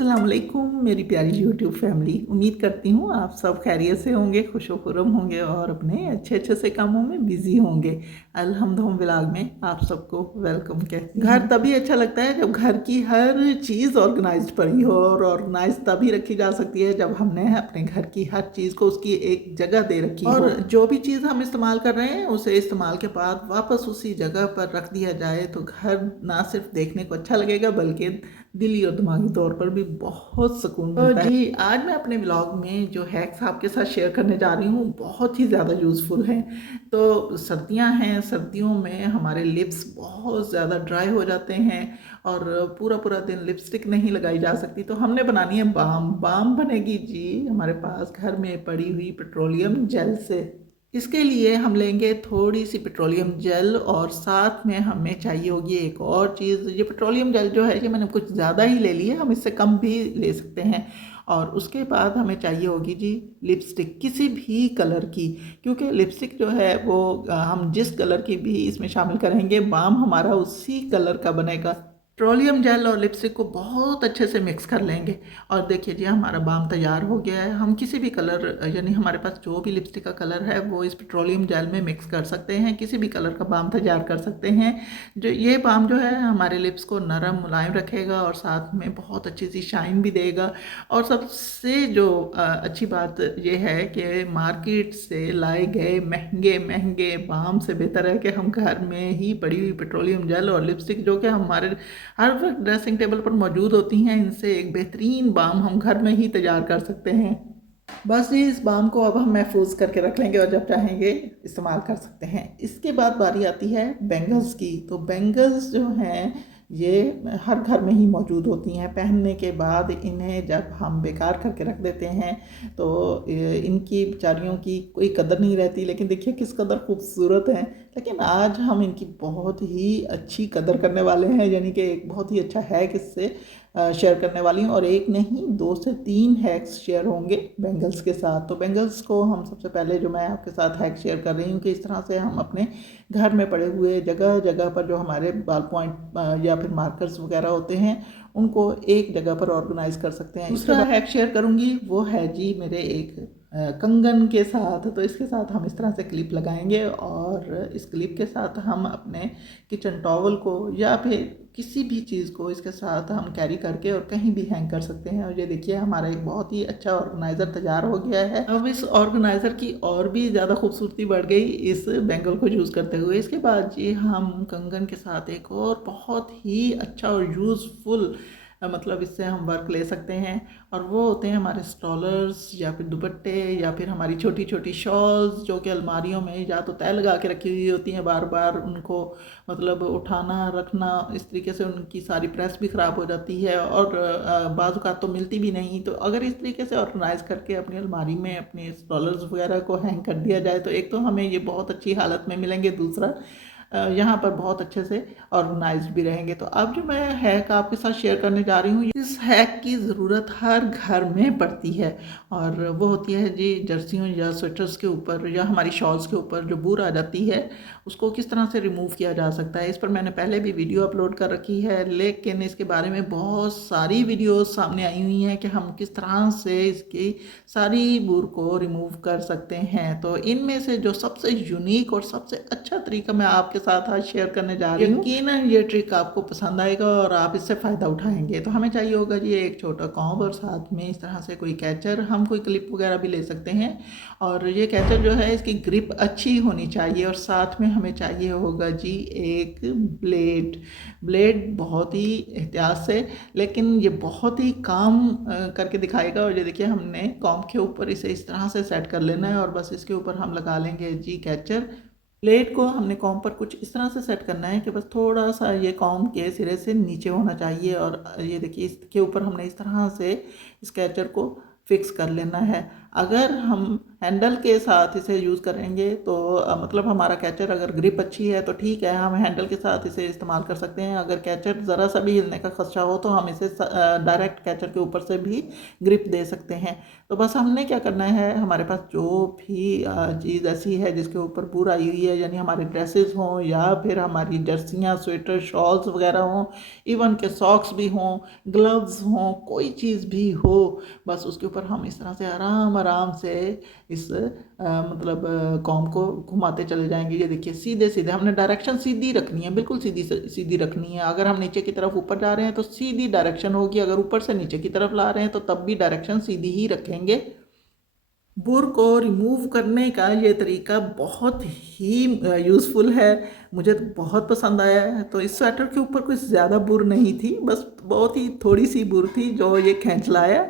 अस्सलाम वालेकुम मेरी प्यारी यूट्यूब फैमिली। उम्मीद करती हूँ आप सब खैरियत से होंगे, खुशो खुरम होंगे और अपने अच्छे अच्छे से कामों में बिजी होंगे। अल्हम्दुलिल्लाह में आप सबको वेलकम कहती हूँ। घर तभी अच्छा लगता है जब घर की हर चीज़ ऑर्गेनाइज्ड पड़ी हो, और ऑर्गेनाइज तभी रखी जा सकती है जब हमने अपने घर की हर चीज़ को उसकी एक जगह दे रखी हो। और जो भी चीज़ हम इस्तेमाल कर रहे हैं उसे इस्तेमाल के बाद वापस उसी जगह पर रख दिया जाए तो घर ना सिर्फ देखने को अच्छा लगेगा बल्कि दिली और दिमागी तौर पर भी बहुत सुकून मिलता है। जी, आज मैं अपने ब्लॉग में जो हैक्स आपके साथ शेयर करने जा रही हूँ बहुत ही ज़्यादा यूज़फुल हैं। तो सर्दियाँ हैं, सर्दियों में हमारे लिप्स बहुत ज़्यादा ड्राई हो जाते हैं और पूरा पूरा दिन लिपस्टिक नहीं लगाई जा सकती, तो हमने बनानी है बाम। बाम बनेगी जी हमारे पास घर में पड़ी हुई पेट्रोलियम जेल से। इसके लिए हम लेंगे थोड़ी सी पेट्रोलियम जेल और साथ में हमें चाहिए होगी एक और चीज़। ये पेट्रोलियम जेल जो है ये मैंने कुछ ज़्यादा ही ले ली है, हम इससे कम भी ले सकते हैं। और उसके बाद हमें चाहिए होगी जी लिपस्टिक किसी भी कलर की, क्योंकि लिपस्टिक जो है वो हम जिस कलर की भी इसमें शामिल करेंगे बाम हमारा उसी कलर का बनेगा। पेट्रोलियम जेल और लिपस्टिक को बहुत अच्छे से मिक्स कर लेंगे और देखिए जी हमारा बाम तैयार हो गया है। हम किसी भी कलर यानी हमारे पास जो भी लिपस्टिक का कलर है वो इस पेट्रोलियम जेल में मिक्स कर सकते हैं, किसी भी कलर का बाम तैयार कर सकते हैं। जो ये बाम जो है हमारे लिप्स को नरम मुलायम रखेगा और साथ में बहुत अच्छी सी शाइन भी देगा। और सबसे जो अच्छी बात ये है कि मार्केट से लाए गए महंगे महंगे बाम से बेहतर है कि हम घर में ही पड़ी हुई पेट्रोलियम जेल और लिपस्टिक जो कि हमारे हर वक्त ड्रेसिंग टेबल पर मौजूद होती हैं, इनसे एक बेहतरीन बाम हम घर में ही तैयार कर सकते हैं। बस ये इस बाम को अब हम महफूज करके रख लेंगे और जब चाहेंगे इस्तेमाल कर सकते हैं। इसके बाद बारी आती है बैंगल्स की। तो बैंगल्स जो हैं ये हर घर में ही मौजूद होती हैं। पहनने के बाद इन्हें जब हम बेकार करके रख देते हैं तो इनकी बेचारियों की कोई कदर नहीं रहती, लेकिन देखिए किस कदर खूबसूरत हैं। लेकिन आज हम इनकी बहुत ही अच्छी कदर करने वाले हैं, यानी कि एक बहुत ही अच्छा हैक इससे शेयर करने वाली हूँ। और एक नहीं 2 से 3 हैक्स शेयर होंगे बैंगल्स के साथ। तो बैंगल्स को हम सबसे पहले जो मैं आपके साथ हैक शेयर कर रही हूँ कि इस तरह से हम अपने घर में पड़े हुए जगह जगह पर जो हमारे बाल पॉइंट या फिर मार्कर्स वगैरह होते हैं उनको एक जगह पर ऑर्गेनाइज कर सकते हैं। दूसरा हैक शेयर करूँगी वो है जी मेरे एक कंगन के साथ। तो इसके साथ हम इस तरह से क्लिप लगाएंगे और इस क्लिप के साथ हम अपने किचन टॉवल को या फिर किसी भी चीज़ को इसके साथ हम कैरी करके और कहीं भी हैंग कर सकते हैं। और ये देखिए हमारा एक बहुत ही अच्छा ऑर्गेनाइज़र तैयार हो गया है। अब इस ऑर्गेनाइज़र की और भी ज़्यादा खूबसूरती बढ़ गई इस बैंगल को यूज़ करते हुए। इसके बाद जी हम कंगन के साथ एक और बहुत ही अच्छा और यूज़फुल मतलब इससे हम वर्क ले सकते हैं और वो होते हैं हमारे स्टॉलर्स या फिर दुपट्टे या फिर हमारी छोटी छोटी शॉल्स जो कि अलमारियों में या तो तय लगा के रखी हुई होती हैं, बार बार उनको मतलब उठाना रखना इस तरीके से उनकी सारी प्रेस भी ख़राब हो जाती है और बाज़ औक़ात तो मिलती भी नहीं। तो अगर इस तरीके से ऑर्गेनाइज़ करके अपनी अलमारी में अपने स्टॉलर्स वगैरह को हैंग कर दिया जाए तो एक तो हमें ये बहुत अच्छी हालत में मिलेंगे, दूसरा यहाँ पर बहुत अच्छे से ऑर्गेनाइज्ड भी रहेंगे। तो अब जो मैं हैक आपके साथ शेयर करने जा रही हूँ, इस हैक की ज़रूरत हर घर में पड़ती है और वो होती है जी जर्सियों या स्वेटर्स के ऊपर या हमारी शॉल्स के ऊपर जो बूर आ जाती है उसको किस तरह से रिमूव किया जा सकता है। इस पर मैंने पहले भी वीडियो अपलोड कर रखी है, लेकिन इसके बारे में बहुत सारी वीडियोस सामने आई हुई हैं कि हम किस तरह से इसकी सारी बूर को रिमूव कर सकते हैं। तो इनमें से जो सबसे यूनिक और सबसे अच्छा तरीका मैं आपके साथ आज शेयर करने जा रही हूँ, यकीनन ये ट्रिक आपको पसंद आएगा और आप इससे फ़ायदा उठाएंगे। तो हमें चाहिए होगा जी एक छोटा कॉम्ब और साथ में इस तरह से कोई कैचर, हम कोई क्लिप वगैरह भी ले सकते हैं। और ये कैचर जो है इसकी ग्रिप अच्छी होनी चाहिए और साथ में हमें चाहिए होगा जी एक ब्लेड बहुत ही एहतियात से, लेकिन ये बहुत ही काम करके दिखाएगा। और ये देखिए हमने कॉम्ब के ऊपर इसे इस तरह से सेट कर लेना है और बस इसके ऊपर हम लगा लेंगे जी कैचर। प्लेट को हमने कॉम्ब पर कुछ इस तरह से सेट करना है कि बस थोड़ा सा ये कॉम्ब के सिरे से नीचे होना चाहिए और ये देखिए इसके ऊपर हमने इस तरह से स्केचर को फिक्स कर लेना है। अगर हम हैंडल के साथ इसे यूज़ करेंगे तो मतलब हमारा कैचर अगर ग्रिप अच्छी है तो ठीक है, हम हैंडल के साथ इसे इस्तेमाल कर सकते हैं। अगर कैचर ज़रा सा भी हिलने का खदशा हो तो हम इसे डायरेक्ट कैचर के ऊपर से भी ग्रिप दे सकते हैं। तो बस हमने क्या करना है, हमारे पास जो भी चीज़ ऐसी है जिसके ऊपर बूर आई हुई है, यानी हमारे ड्रेसेस हों या फिर हमारी जर्सियाँ, स्वेटर, शॉल्स वगैरह हों, इवन के सॉक्स भी हों, ग्लव्स हों, कोई चीज़ भी हो, बस उसके ऊपर हम इस तरह से आराम आराम से इस मतलब कॉम को घुमाते चले जाएंगे। ये देखिए सीधे सीधे हमने डायरेक्शन सीधी रखनी है, बिल्कुल सीधी सीधी रखनी है। अगर हम नीचे की तरफ ऊपर जा रहे हैं तो सीधी डायरेक्शन होगी, अगर ऊपर से नीचे की तरफ ला रहे हैं तो तब भी डायरेक्शन सीधी ही रखेंगे। बुर को रिमूव करने का ये तरीका बहुत ही यूज़फुल है, मुझे तो बहुत पसंद आया है। तो इस स्वेटर के ऊपर कुछ ज़्यादा बुर नहीं थी, बस बहुत ही थोड़ी सी बुर थी जो ये खींच लाया,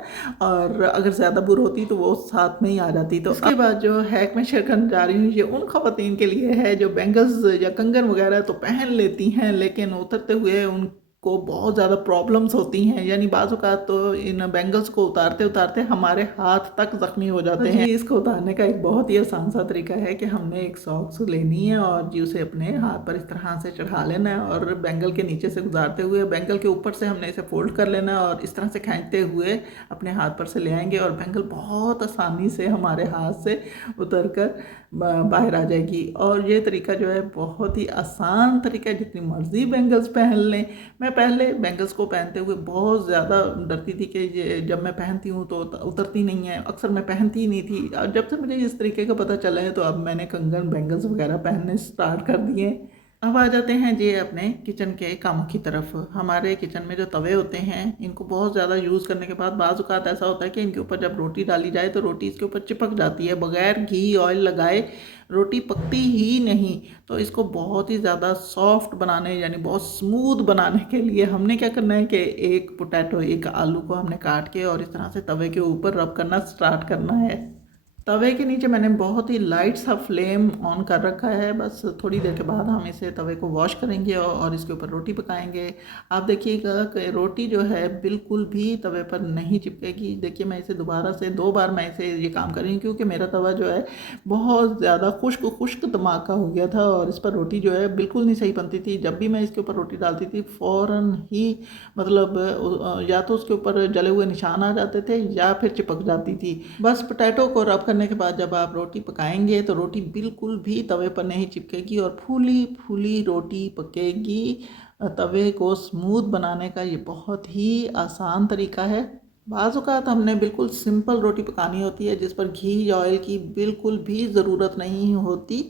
और अगर ज़्यादा बुर होती तो वो साथ में ही आ जाती। तो उसके बाद जो हैक मैं शेयर करने जा रही हूँ ये उन ख़वातीन के लिए है जो बैंगल्स या कंगन वगैरह तो पहन लेती हैं, लेकिन उतरते हुए उन को बहुत ज़्यादा प्रॉब्लम्स होती हैं, यानी बाज़ औक़ात तो इन बैंगल्स को उतारते उतारते हमारे हाथ तक ज़ख्मी हो जाते हैं। जी, इसको उतारने का एक बहुत ही आसान सा तरीका है कि हमने एक सॉक्स लेनी है और जी उसे अपने हाथ पर इस तरह से चढ़ा लेना है और बैंगल के नीचे से गुजारते हुए बैंगल के ऊपर से हमने इसे फोल्ड कर लेना है और इस तरह से खींचते हुए अपने हाथ पर से ले आएंगे और बैंगल बहुत आसानी से हमारे हाथ से उतर कर बाहर आ जाएगी। और ये तरीका जो है बहुत ही आसान तरीका है, जितनी मर्ज़ी बैंगल्स पहन लें। मैं पहले बैंगल्स को पहनते हुए बहुत ज़्यादा डरती थी कि जब मैं पहनती हूँ तो उतरती नहीं है, अक्सर मैं पहनती ही नहीं थी। और जब से मुझे इस तरीके का पता चला है तो अब मैंने कंगन बैंगल्स वगैरह पहनने स्टार्ट कर दिए। अब आ जाते हैं जी अपने किचन के कामों की तरफ। हमारे किचन में जो तवे होते हैं इनको बहुत ज़्यादा यूज़ करने के बाद बाज़ औक़ात ऐसा होता है कि इनके ऊपर जब रोटी डाली जाए तो रोटी इसके ऊपर चिपक जाती है, बग़ैर घी ऑयल लगाए रोटी पकती ही नहीं। तो इसको बहुत ही ज़्यादा सॉफ्ट बनाने यानी बहुत स्मूथ बनाने के लिए हमने क्या करना है कि एक पोटैटो, एक आलू को हमने काट के और इस तरह से तवे के ऊपर रब करना स्टार्ट करना है। तवे के नीचे मैंने बहुत ही लाइट सा फ्लेम ऑन कर रखा है। बस थोड़ी देर के बाद हम इसे तवे को वॉश करेंगे और इसके ऊपर रोटी पकाएंगे। आप देखिएगा कि रोटी जो है बिल्कुल भी तवे पर नहीं चिपकेगी। देखिए मैं इसे दोबारा से 2 बार मैं इसे ये काम कर रही हूँ क्योंकि मेरा तवा जो है बहुत ज़्यादा खुश्क खुश्क दिमाग का हो गया था और इस पर रोटी जो है बिल्कुल नहीं सही बनती थी। जब भी मैं इसके ऊपर रोटी डालती थी फ़ौरन ही मतलब या तो उसके ऊपर जले हुए निशान आ जाते थे या फिर चिपक जाती थी। बस पोटैटो को रब करने के बाद जब आप रोटी पकाएंगे तो रोटी बिल्कुल भी तवे पर नहीं चिपकेगी और फूली फूली रोटी पकेगी। तवे को स्मूथ बनाने का ये बहुत ही आसान तरीका है। बाज़ औक़ात हमने बिल्कुल सिंपल रोटी पकानी होती है जिस पर घी या ऑयल की बिल्कुल भी ज़रूरत नहीं होती।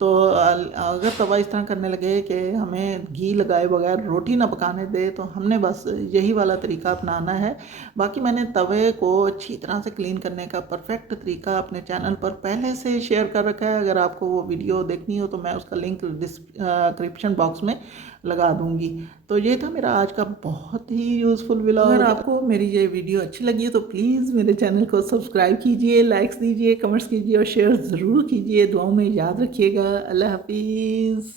तो अगर तवा इस तरह करने लगे कि हमें घी लगाए बगैर रोटी ना पकाने दे तो हमने बस यही वाला तरीका अपनाना है। बाकी मैंने तवे को अच्छी तरह से क्लीन करने का परफेक्ट तरीका अपने चैनल पर पहले से शेयर कर रखा है। अगर आपको वो वीडियो देखनी हो तो मैं उसका लिंक डिस्क्रिप्शन बॉक्स में लगा दूंगी। तो ये था मेरा आज का बहुत ही यूज़फुल व्लॉग। अगर आपको मेरी ये वीडियो अच्छी लगी है तो प्लीज़ मेरे चैनल को सब्सक्राइब कीजिए, लाइक्स दीजिए, कमेंट्स कीजिए और शेयर ज़रूर कीजिए। दुआओं में याद रखिएगा। अल्लाह हाफिज़।